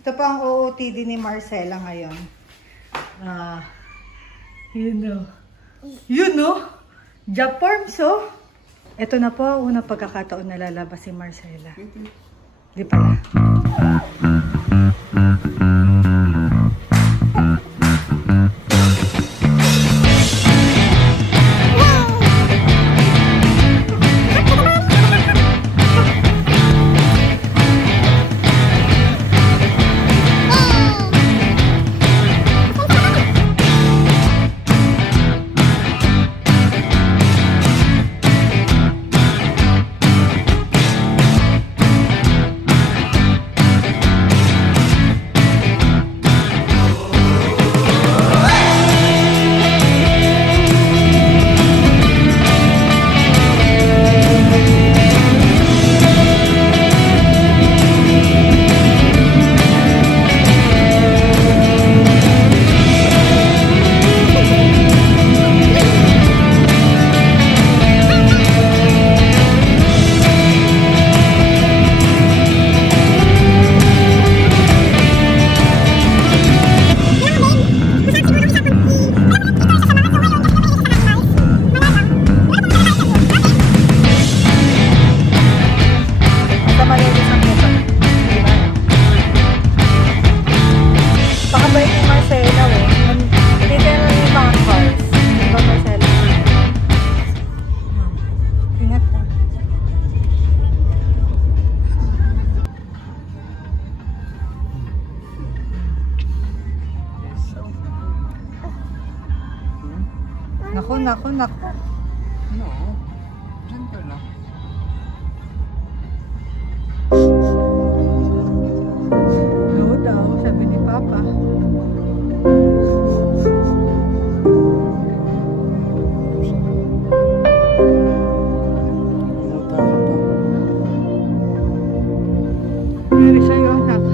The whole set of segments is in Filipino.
Ito pa ang OOTD ni Marcela ngayon. You know. Job forms, oh. Ito na po, unang pagkakataon na lalabas si Marcela. Di pala. Naku. No. Diyan ka lang. No daw, sabi ni Papa. Meron sa'yo, anak.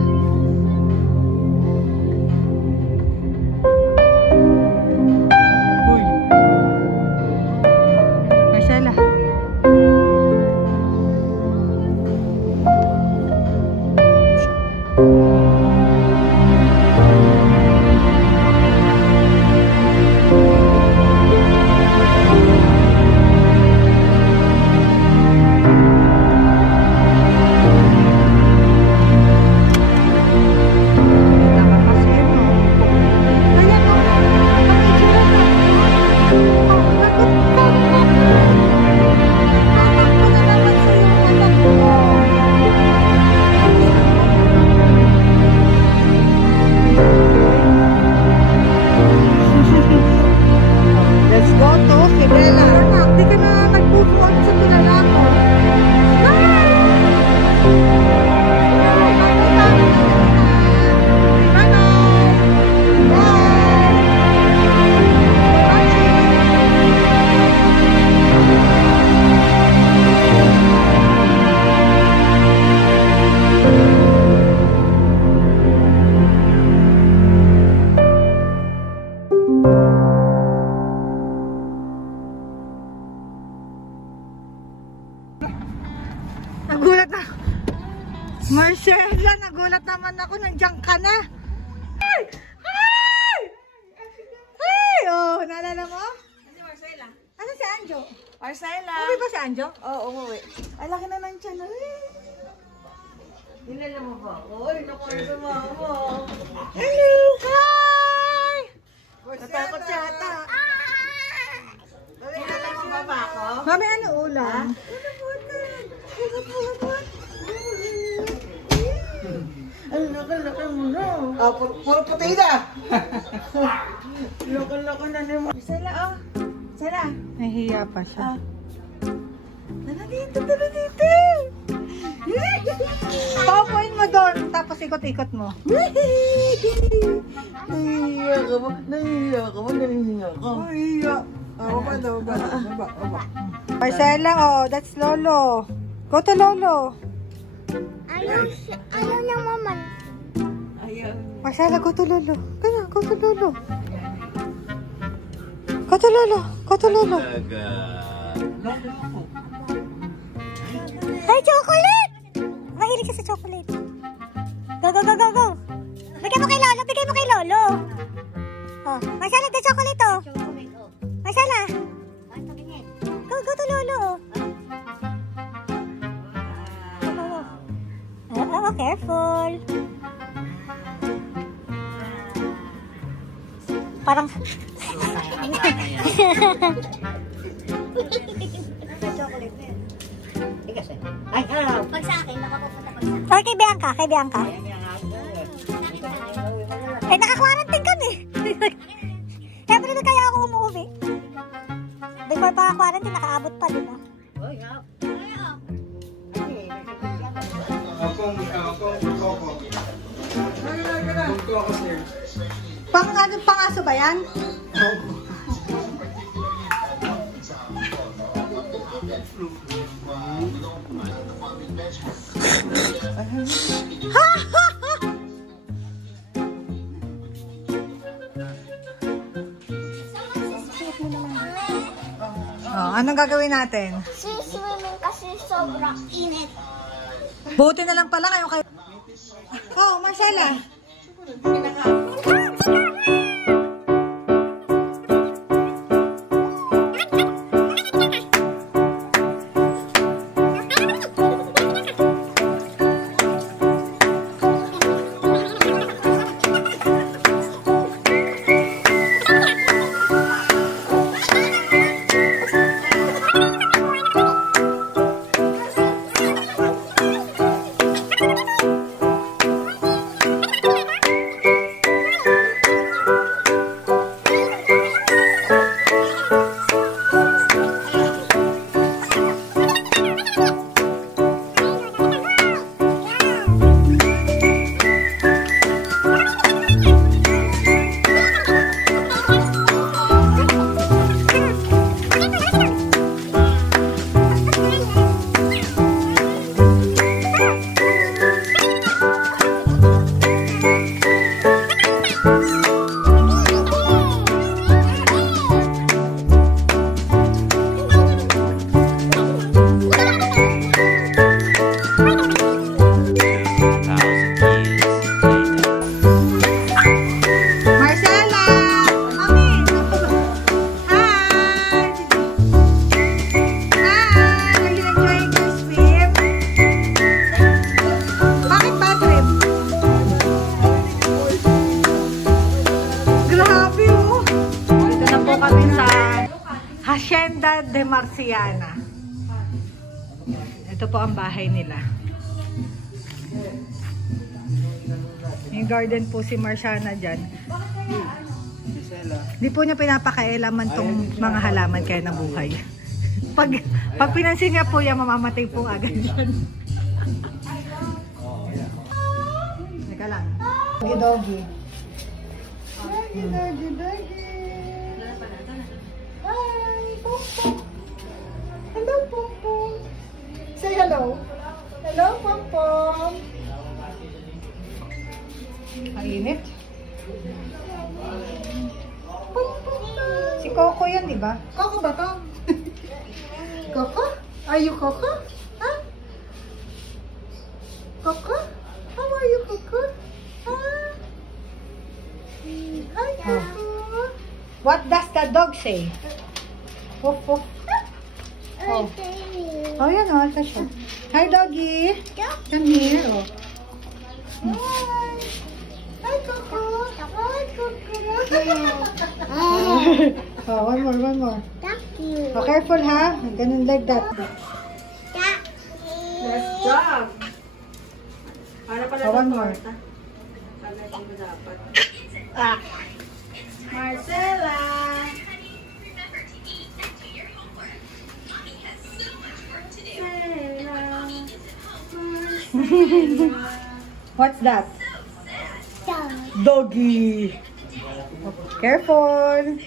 Nagulat na. Marcela, nagulat naman ako. Nandiyan ka na. Ay! Ay! Ay! Oh, naalala mo? Ano Marcela? Ano si Anjo? Marcela! Umuwi ba si Anjo? Oo, umuwi. Ay, laki na ng tiyan. Dinala mo ba ako? Ay, naku, sa mama. Hello! Hi! Natakot siya ata. Dinala mo ba ako? Mami, ano ulam? Ay, laki mo na. Puro puti na. Laki na naman. Marcela, oh. Marcela. Nahihiya pa siya. Tara dito, tara dito. Paupuin mo doon, tapos ikot-ikot mo. Nahihiya ka ba? Nahihiya ka ba? Nahihiya ka. Nahihiya. Baba. Marcela, oh, that's Lolo. Go to Lolo. Ayaw ng mama. Ayaw. Marcela, go to Lolo. Go to Lolo. Go to Lolo. Go to Lolo. Ay, chocolate! Mahilig ka sa chocolate. Go, go, go, go, go. dalawa, careful. Parang... Chocolate na yan. Tigas eh. Ay, ano? Pag sa akin, nakapupunta pag sa akin. Ay, kay Bianca, kay Bianca. Eh, naka-quarantine kami. Siyempre na kaya ako umuwi. Before pa quarantine, nakaabot pa, di ba? Oh, yeah. Pang ano, pangaso ba yan? Oh, anong gagawin natin? Swimming kasi sobrang init. Buti na lang pala kayo kayo. Oh, Marcela. Hacienda de Marciana. Ito po ang bahay nila. May garden po si Marciana dyan. Di po niya pinapakailaman tong mga halaman kaya nabuhay. Pag pinansin niya po yan, mamamatay po agad yan. Teka lang. Doggy, doggy. Doggy, doggy, doggy. Hi, Pong-Pong. Hello, Pong-Pong. Say hello. Hello, Pong-Pong. Mainit. Si Coco yan, di ba? Coco ba to? Coco? Are you Coco? Huh? Coco? How are you, Coco? Huh? Hi, Coco. What does the dog say? Woof, woof. Oh. Oh, yan o. Ito siya. Hi, doggy. Come here. Oh. Hi. Hi, Coco. Hi, Coco. Oh, one more, one more. Oh, careful, ha? Ganun like that. Let's jump. Para pala Oh, one more. Ah. Marcela. What's that? Doggy. Careful.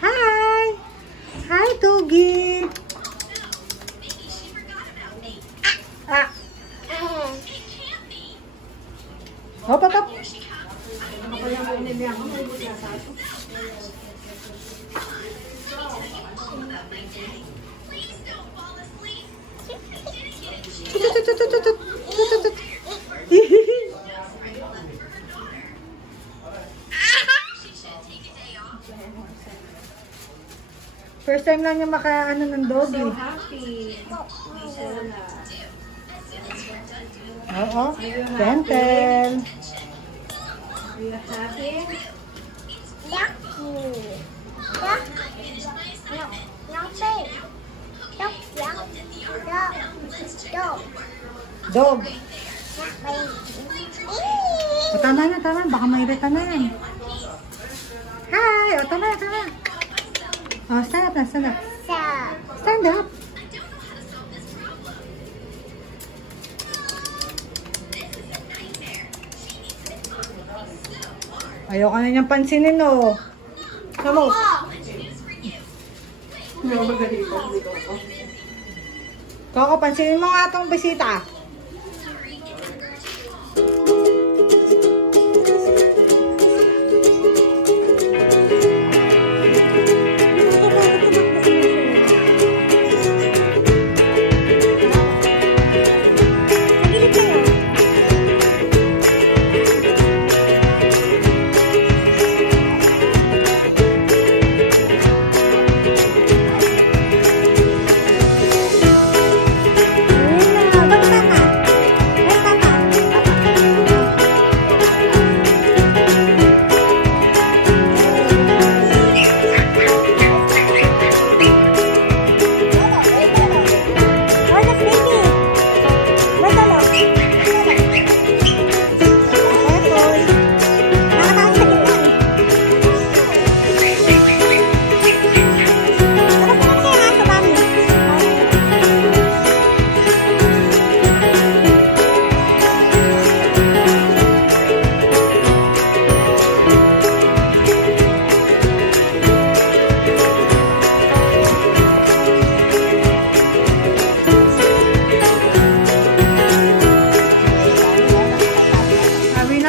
Hi. Hi, doggy. Ah. Hop, hop, hop. First First time lang niya maka-ano ng doggy. Oo. Gentle. Are you happy? Dog. O, tama na, tama. Baka mairita na yan. Hi! O, tama na, tama. O, stand up na, stand up. Stand up. Ayoko na niyang pansinin, o. Come on. Coco, pansinin mo nga itong bisita.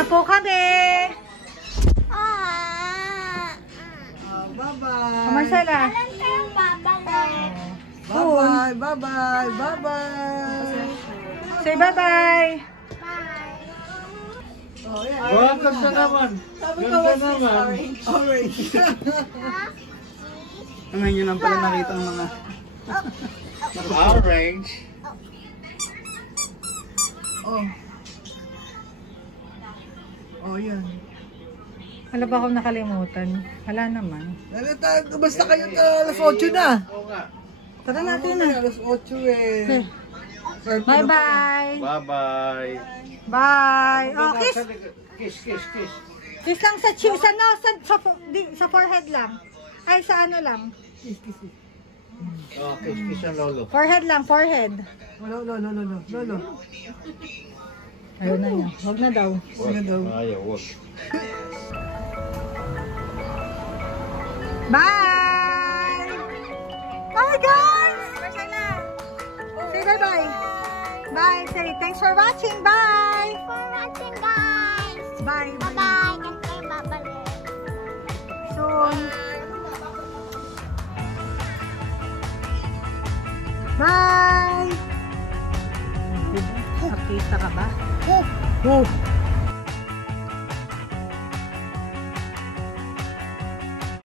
Po kami. Bye-bye. Marcela. Bye-bye. Bye-bye. Bye-bye. Say bye-bye. Welcome na naman. Ganda naman. Orange. Ngayon yun lang pala nakita ng mga orange. Oh. Oh, yan. Wala ba akong nakalimutan? Wala naman. Basta kayo alas 8 na. Oo nga. Tara natin na. Alas 8 eh. Bye-bye. Bye-bye. Bye. Oh, kiss. Kiss, kiss, kiss. Kiss lang sa cheeks. Ano? Sa forehead lang. Ay, sa ano lang. Oh, kiss, kiss ang lolo. Forehead lang, forehead. Lolo. Ayaw na niya. Huwag na daw. Wag. Ayaw, wag. Bye! Bye, guys! Say bye-bye. Bye. Say thanks for watching. Bye! Bye. Soon. Bye! Nakita ka ba? Oh!